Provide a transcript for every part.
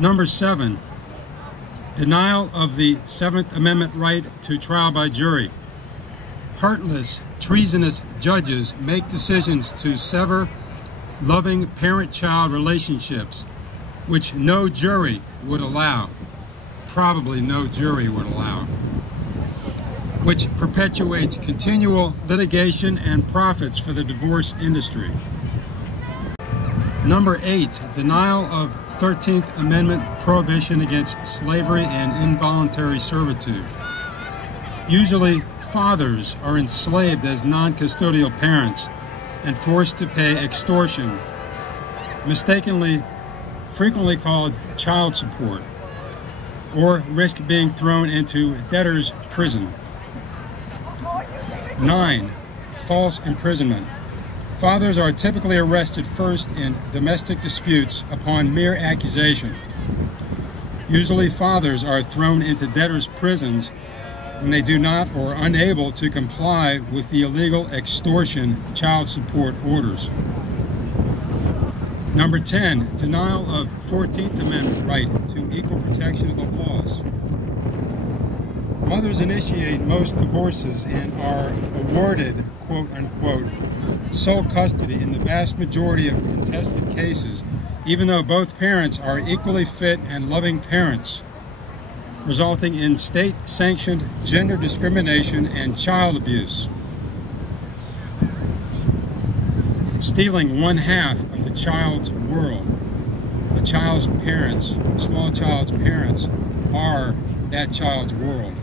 Number 7, denial of the Seventh Amendment right to trial by jury. Heartless, treasonous judges make decisions to sever loving parent-child relationships, which no jury would allow, probably no jury would allow, which perpetuates continual litigation and profits for the divorce industry. Number 8, denial of 13th Amendment prohibition against slavery and involuntary servitude. Usually, fathers are enslaved as non-custodial parents and forced to pay extortion, mistakenly frequently called child support, or risk being thrown into debtor's prison. 9, false imprisonment. Fathers are typically arrested first in domestic disputes upon mere accusation. Usually fathers are thrown into debtor's prisons when they do not or are unable to comply with the illegal extortion child support orders. Number 10, denial of 14th Amendment right to equal protection of the laws. Mothers initiate most divorces and are awarded, quote unquote, sole custody in the vast majority of contested cases, even though both parents are equally fit and loving parents, resulting in state-sanctioned gender discrimination and child abuse. Stealing one half of the child's world. A child's parents, a small child's parents, are that child's world.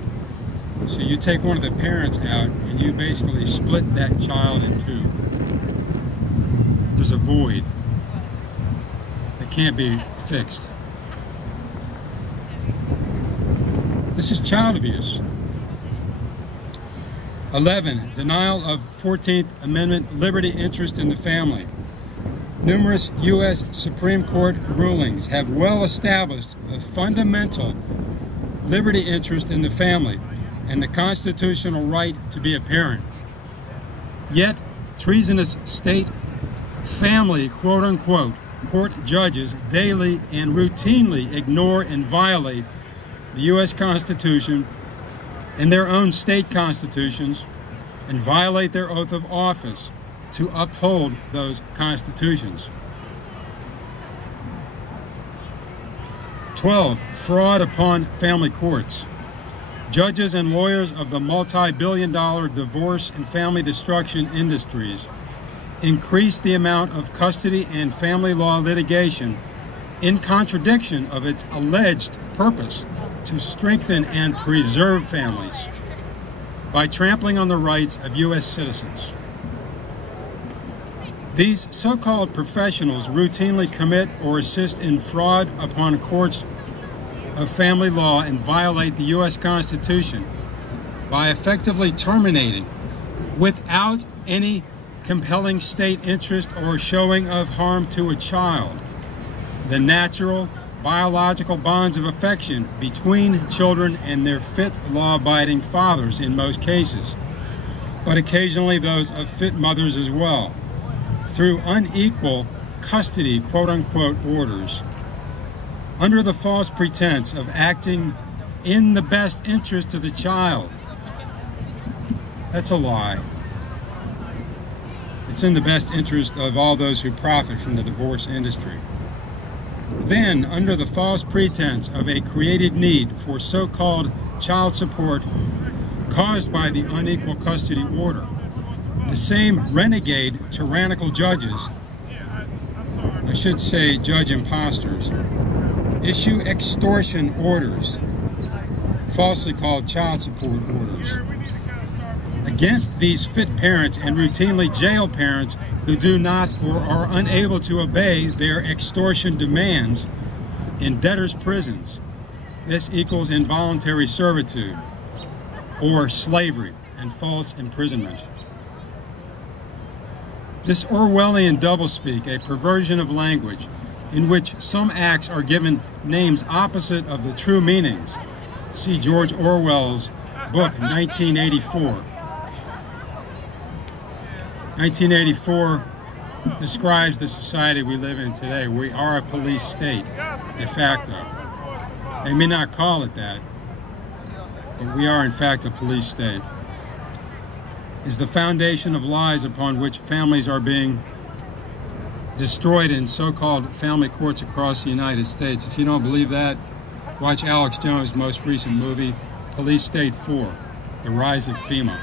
So you take one of the parents out and you basically split that child in two. There's a void that can't be fixed. This is child abuse. 11, denial of 14th Amendment liberty interest in the family. Numerous U.S. Supreme Court rulings have well established the fundamental liberty interest in the family and the constitutional right to be a parent. Yet, treasonous state family, quote-unquote, court judges daily and routinely ignore and violate the U.S. Constitution and their own state constitutions and violate their oath of office to uphold those constitutions. 12, fraud upon family courts. Judges and lawyers of the multi-billion-dollar divorce and family destruction industries increase the amount of custody and family law litigation in contradiction of its alleged purpose to strengthen and preserve families by trampling on the rights of U.S. citizens. These so-called professionals routinely commit or assist in fraud upon courts of family law and violate the U.S. Constitution by effectively terminating, without any compelling state interest or showing of harm to a child, the natural biological bonds of affection between children and their fit law-abiding fathers in most cases, but occasionally those of fit mothers as well, through unequal custody, quote-unquote, orders, under the false pretense of acting in the best interest of the child. That's a lie. It's in the best interest of all those who profit from the divorce industry. Then, under the false pretense of a created need for so-called child support caused by the unequal custody order, the same renegade tyrannical judges, I should say judge imposters, issue extortion orders, falsely called child support orders, against these fit parents and routinely jail parents who do not or are unable to obey their extortion demands in debtors' prisons. This equals involuntary servitude or slavery and false imprisonment. This Orwellian doublespeak, a perversion of language in which some acts are given names opposite of the true meanings. See George Orwell's book, 1984. 1984 describes the society we live in today. We are a police state, de facto. They may not call it that, but we are in fact a police state. Is the foundation of lies upon which families are being destroyed in so-called family courts across the United States. If you don't believe that, watch Alex Jones' most recent movie, Police State 4, The Rise of FEMA.